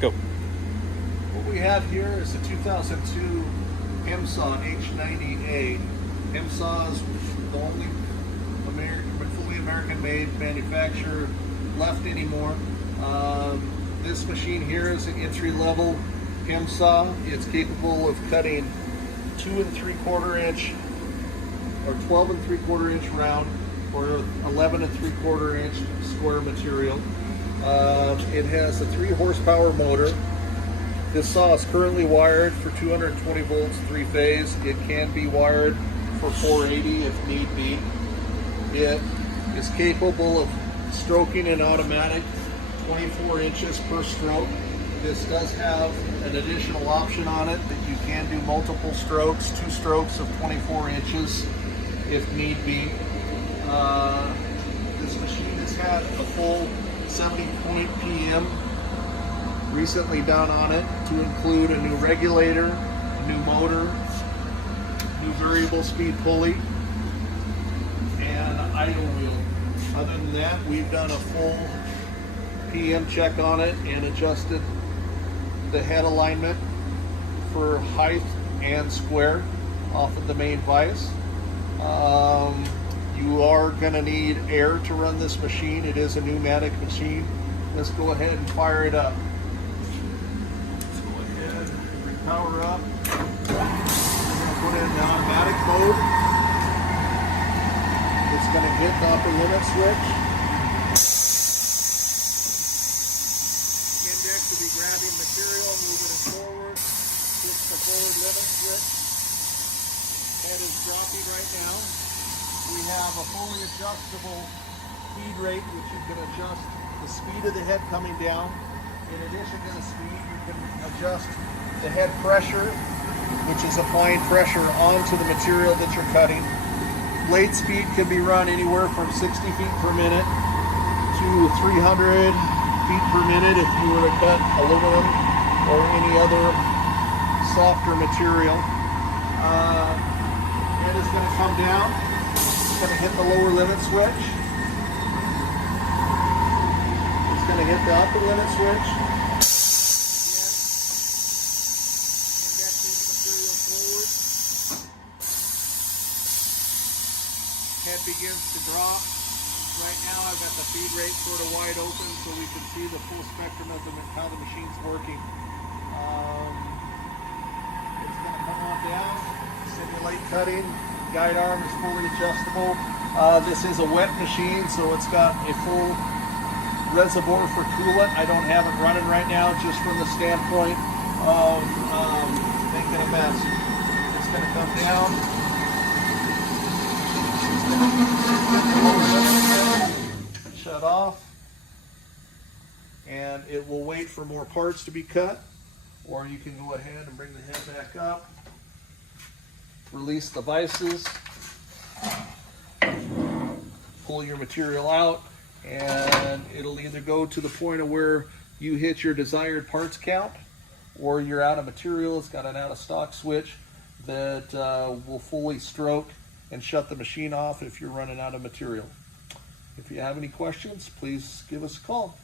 Go. What we have here is a 2002 Hemsaw H90-A. Hemsaw is the only fully American-made manufacturer left anymore. This machine here is an entry-level Hemsaw. It's capable of cutting 2 3/4 inch or 12 3/4 inch round or 11 3/4 inch square material. It has a 3 horsepower motor. This saw is currently wired for 220 volts 3-phase. It can be wired for 480 if need be. It is capable of stroking in automatic 24 inches per stroke. This does have an additional option on it that you can do multiple strokes, 2 strokes of 24 inches if need be. This machine has had a full 70-point PM recently done on it, to include a new regulator, a new motor, new variable speed pulley, and an idle wheel. Other than that, we've done a full PM check on it and adjusted the head alignment for height and square off of the main vise. You are going to need air to run this machine. It is a pneumatic machine. Let's go ahead and fire it up. Let's go ahead and bring power up. We're going to put it in the automatic mode. It's going to hit the upper limit switch. Index will be grabbing material, moving it forward. Push the forward limit switch. Head is dropping right now. We have a fully adjustable feed rate, which you can adjust the speed of the head coming down. In addition to the speed, you can adjust the head pressure, which is applying pressure onto the material that you're cutting. Blade speed can be run anywhere from 60 feet per minute to 300 feet per minute if you were to cut aluminum or any other softer material. Head is going to come down. It's going to hit the lower limit switch. It's going to hit the upper limit switch. Again, indexing the material forward. Head begins to drop. Right now I've got the feed rate sort of wide open so we can see the full spectrum of how the machine's working. It's going to come on down, simulate cutting. Guide arm is fully adjustable. This is a wet machine, so it's got a full reservoir for coolant. I don't have it running right now, just from the standpoint of making a mess. It's going to come down. Shut off. And it will wait for more parts to be cut, or you can go ahead and bring the head back up. Release the vices, pull your material out, and it'll either go to the point of where you hit your desired parts count, or you're out of material. It's got an out of stock switch that will fully stroke and shut the machine off if you're running out of material. If you have any questions, please give us a call.